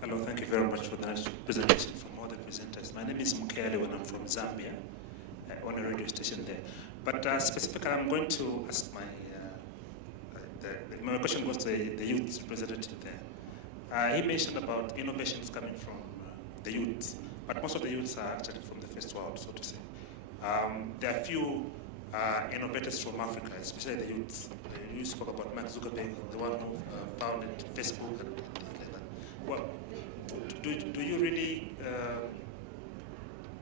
Hello, thank you very much for the nice presentation from all the presenters. My name is Mukele and I'm from Zambia, on a radio station there. But specifically, I'm going to ask my question goes to the youth representative there. He mentioned about innovations coming from the youth, but most of the youths are actually from the first world, so to say. There are few innovators from Africa, especially the youths. You spoke about Mark Zuckerberg, the one who founded Facebook and like that. Well, do you really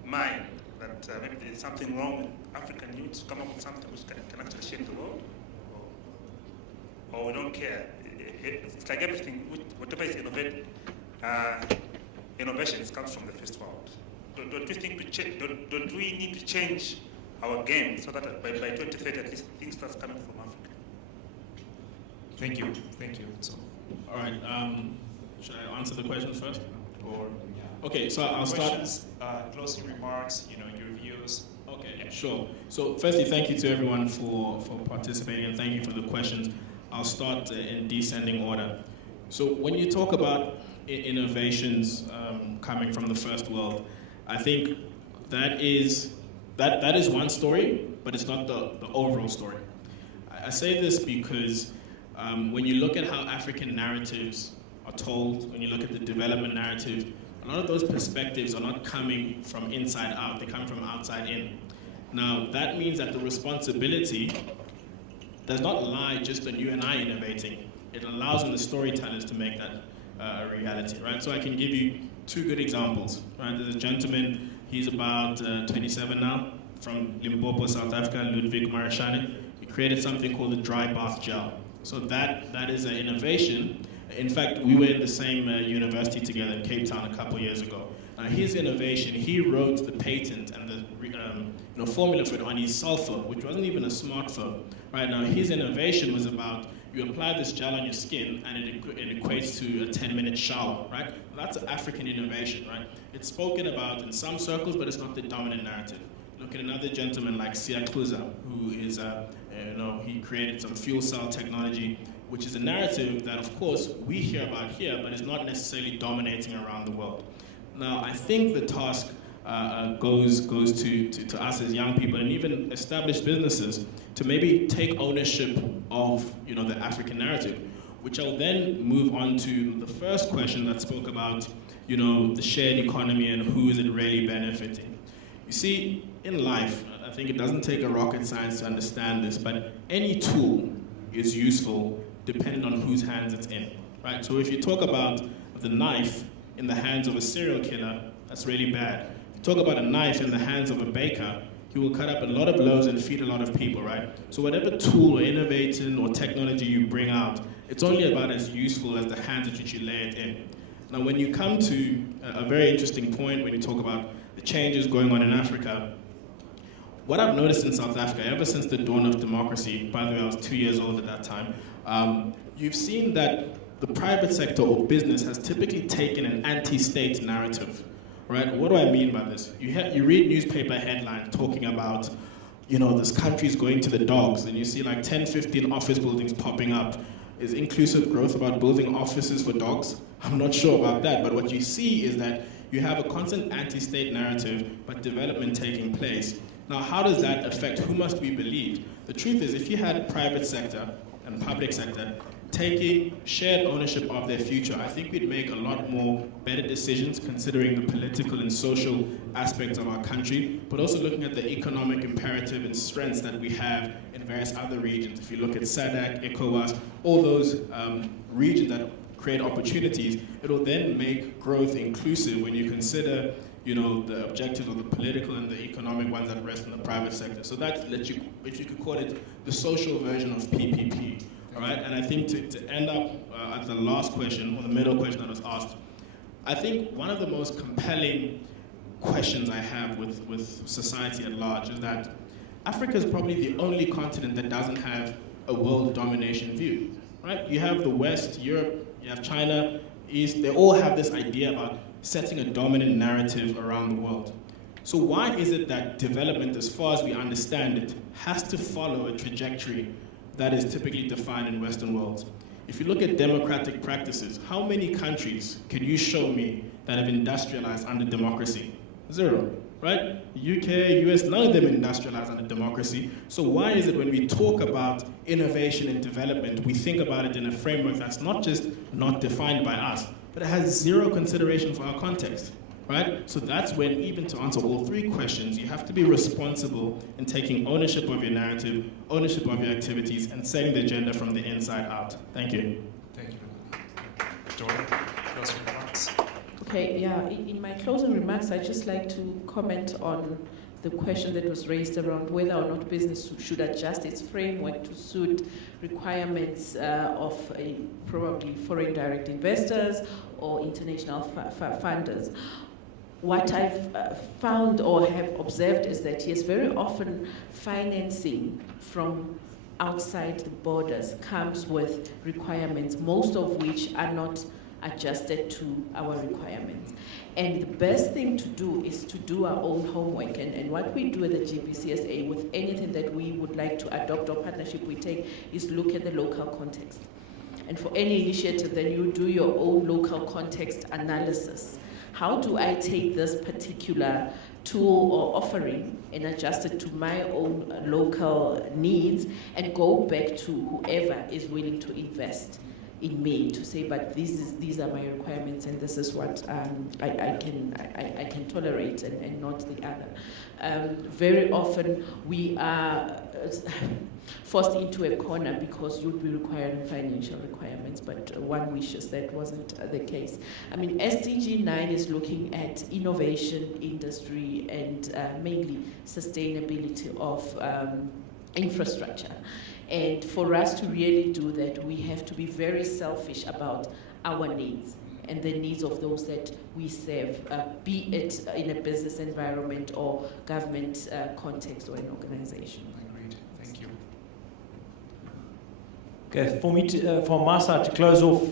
mind that maybe there's something wrong with African youths to come up with something which can actually change the world? Or we don't care? It's like everything, whatever is innovated, innovation comes from the first world. Don't we think don't we need to change our game so that by 2030 at least things start coming from Africa? Thank you. Thank you. So, All right. Should I answer the question first? Or okay, so I'll questions, start. Closing remarks. Your views. Okay, yeah, sure. So firstly, thank you to everyone for participating and thank you for the questions. I'll start in descending order. So when you talk about innovations coming from the first world, I think that is one story, but it's not the overall story. I say this because when you look at how African narratives are told, when you look at the development narrative, a lot of those perspectives are not coming from inside out, they're coming from outside in. Now, that means that the responsibility does not lie just on you and I innovating. It allows on the storytellers to make that a reality, right? So I can give you two good examples, right? There's a gentleman, he's about 27 now, from Limpopo, South Africa, Ludwig Marashane. He created something called the dry bath gel. So that is an innovation. In fact, we were in the same university together in Cape Town a couple years ago. His innovation, he wrote the patent and the formula for it on his cell phone, which wasn't even a smartphone. Right now, his innovation was about you apply this gel on your skin and it equates to a 10-minute shower, right? That's an African innovation, right? It's spoken about in some circles, but it's not the dominant narrative. Look at another gentleman like Siyakuza, who is, he created some fuel cell technology, which is a narrative that, of course, we hear about here, but is not necessarily dominating around the world. Now, I think the task goes to us as young people and even established businesses to maybe take ownership of the African narrative, which I'll then move on to the first question that spoke about the shared economy and who is it really benefiting. You see, in life, I think it doesn't take a rocket science to understand this, but any tool is useful depending on whose hands it's in, right? So if you talk about the knife in the hands of a serial killer, that's really bad. If you talk about a knife in the hands of a baker, he will cut up a lot of loaves and feed a lot of people, right? So whatever tool or innovation or technology you bring out, it's only about as useful as the hands in which you lay it in. Now, when you come to a very interesting point, when you talk about the changes going on in Africa, what I've noticed in South Africa, ever since the dawn of democracy, by the way, I was 2 years old at that time, you've seen that the private sector or business has typically taken an anti-state narrative, right? What do I mean by this? You read newspaper headlines talking about, this country's going to the dogs, and you see like 10, 15 office buildings popping up. Is inclusive growth about building offices for dogs? I'm not sure about that, but what you see is that you have a constant anti-state narrative, but development taking place. Now, how does that affect who must be believed? The truth is, if you had private sector and public sector taking shared ownership of their future, I think we'd make a lot more better decisions considering the political and social aspects of our country, but also looking at the economic imperative and strengths that we have in various other regions. If you look at SADC, ECOWAS, all those regions that create opportunities, it will then make growth inclusive when you consider the objectives of the political and the economic ones that rest in the private sector. So that lets you, if you could call it the social version of PPP. All right, and I think to end up at the last question, or the middle question that was asked, I think one of the most compelling questions I have with society at large is that Africa is probably the only continent that doesn't have a world domination view, right? You have the West, Europe, you have China, East, they all have this idea about setting a dominant narrative around the world. So why is it that development, as far as we understand it, has to follow a trajectory that is typically defined in Western worlds? If you look at democratic practices, how many countries can you show me that have industrialized under democracy? Zero, right? UK, US, none of them industrialized under democracy. So why is it when we talk about innovation and development, we think about it in a framework that's not just not defined by us, but it has zero consideration for our context? Right? So that's when, even to answer all three questions, you have to be responsible in taking ownership of your narrative, ownership of your activities, and setting the agenda from the inside out. Thank you. Thank you. Dorah, closing remarks. Okay, yeah, in my closing remarks, I'd just like to comment on the question that was raised around whether or not business should adjust its framework to suit requirements of probably foreign direct investors or international funders. What I've found or have observed is that, yes, very often financing from outside the borders comes with requirements, most of which are not adjusted to our requirements. And the best thing to do is to do our own homework. And what we do at the GBCSA with anything that we would like to adopt or partnership we take is look at the local context. And for any initiative, then you do your own local context analysis. How do I take this particular tool or offering and adjust it to my own local needs and go back to whoever is willing to invest in me to say, but these are my requirements and this is what I can tolerate and not the other. Very often we are forced into a corner because you'll be requiring financial requirements, but one wishes that wasn't the case. I mean, SDG 9 is looking at innovation, industry, and mainly sustainability of infrastructure. And for us to really do that, we have to be very selfish about our needs and the needs of those that we serve, be it in a business environment or government context or an organization. Agreed. Thank you. Okay, from my side to close off,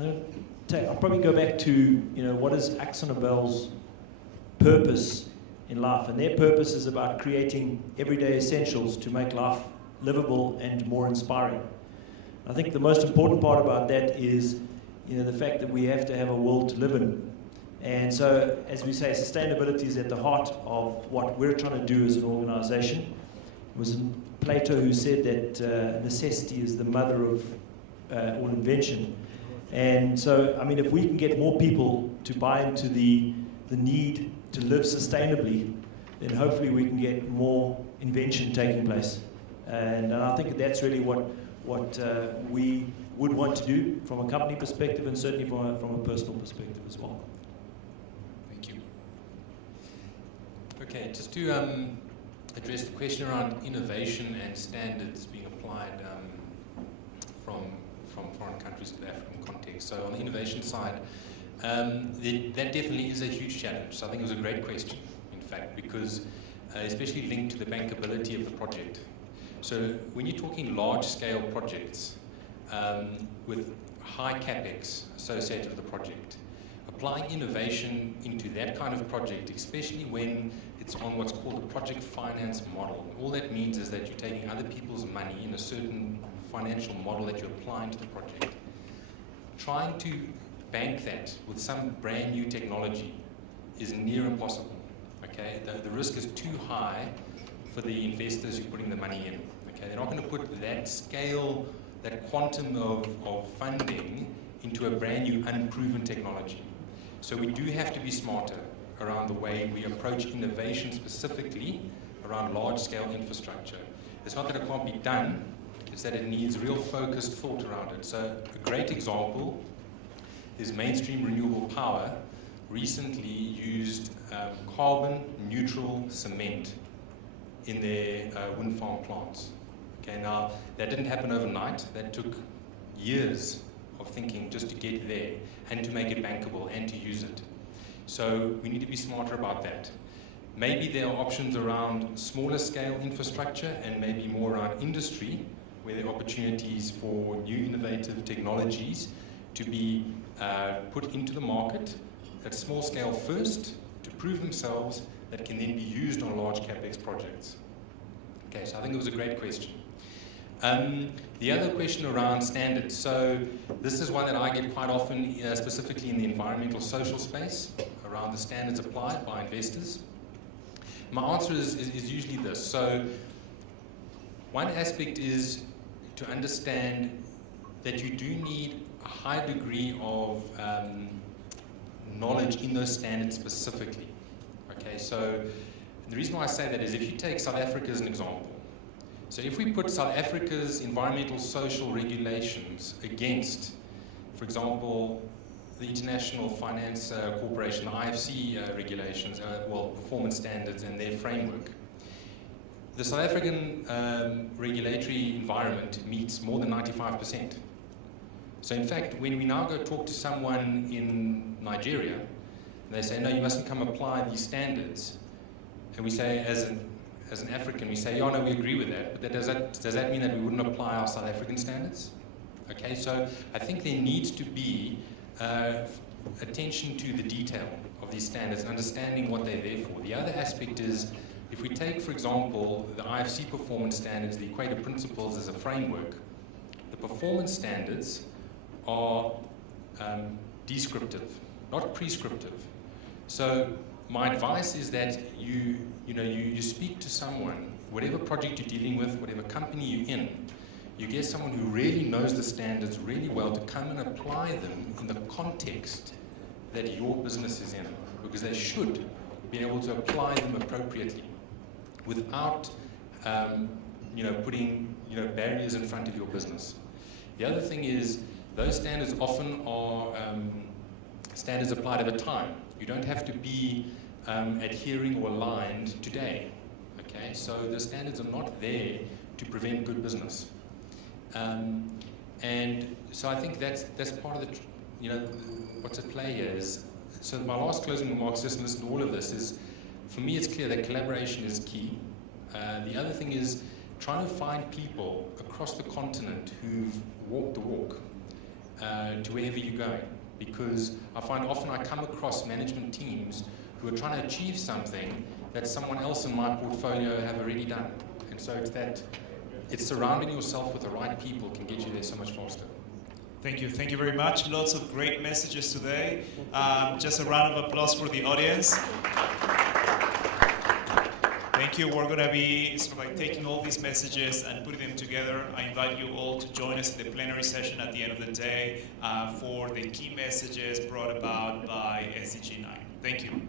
I'll probably go back to what is AkzoNobel's purpose in life, and their purpose is about creating everyday essentials to make life livable and more inspiring. I think the most important part about that is the fact that we have to have a world to live in. And so, as we say, sustainability is at the heart of what we're trying to do as an organization. It was Plato who said that necessity is the mother of all invention. And so, I mean, if we can get more people to buy into the need to live sustainably, then hopefully we can get more invention taking place. And I think that's really what we would want to do from a company perspective and certainly from a personal perspective as well. Thank you. Okay, just to address the question around innovation and standards being applied from foreign countries to the African context. So on the innovation side, that definitely is a huge challenge. So I think it was a great question, in fact, because especially linked to the bankability of the project. So when you're talking large-scale projects with high capex associated with the project, applying innovation into that kind of project, especially when it's on what's called a project finance model, all that means is that you're taking other people's money in a certain financial model that you're applying to the project. Trying to bank that with some brand new technology is near impossible. Okay, the risk is too high for the investors who are putting the money in. Okay, they're not going to put that scale, that quantum of funding into a brand new unproven technology. So we do have to be smarter around the way we approach innovation, specifically around large-scale infrastructure. It's not that it can't be done, it's that it needs real focused thought around it. So a great example is Mainstream Renewable Power recently used carbon neutral cement in their wind farm plants. Okay, now that didn't happen overnight. That took years of thinking just to get there and to make it bankable and to use it. So we need to be smarter about that. Maybe there are options around smaller scale infrastructure and maybe more around industry, where there are opportunities for new innovative technologies to be put into the market at small scale first to prove themselves, that can then be used on large capex projects. Okay, so I think it was a great question. The other question around standards. So this is one that I get quite often, specifically in the environmental social space, around the standards applied by investors. My answer is usually this. So one aspect is to understand that you do need a high degree of knowledge in those standards specifically. Okay, so the reason why I say that is if you take South Africa as an example. So if we put South Africa's environmental social regulations against, for example, the International Finance Corporation, the IFC regulations, performance standards and their framework, the South African regulatory environment meets more than 95%. So in fact, when we now go talk to someone in Nigeria, and they say, no, you mustn't come apply these standards, and we say, as an African, we say, yeah, no, we agree with that, but does that mean that we wouldn't apply our South African standards? Okay, so I think there needs to be attention to the detail of these standards and understanding what they're there for. The other aspect is, if we take, for example, the IFC Performance Standards, the Equator Principles as a framework, the performance standards are descriptive, not prescriptive. So my advice is that you speak to someone, whatever project you're dealing with, whatever company you're in, you get someone who really knows the standards really well to come and apply them in the context that your business is in, because they should be able to apply them appropriately without putting barriers in front of your business. The other thing is, those standards often are standards applied over time. You don't have to be adhering or aligned today. Okay, so the standards are not there to prevent good business. And so I think that's part of the what's at play here is. So my last closing remarks, just listen to all of this, is for me it's clear that collaboration is key. The other thing is trying to find people across the continent who've walked the walk to wherever you're going. Because I find often I come across management teams who are trying to achieve something that someone else in my portfolio have already done. And so it's surrounding yourself with the right people can get you there so much faster. Thank you very much. Lots of great messages today. Just a round of applause for the audience. Thank you. We're going to be taking all these messages and putting them together. I invite you all to join us in the plenary session at the end of the day for the key messages brought about by SDG 9. Thank you.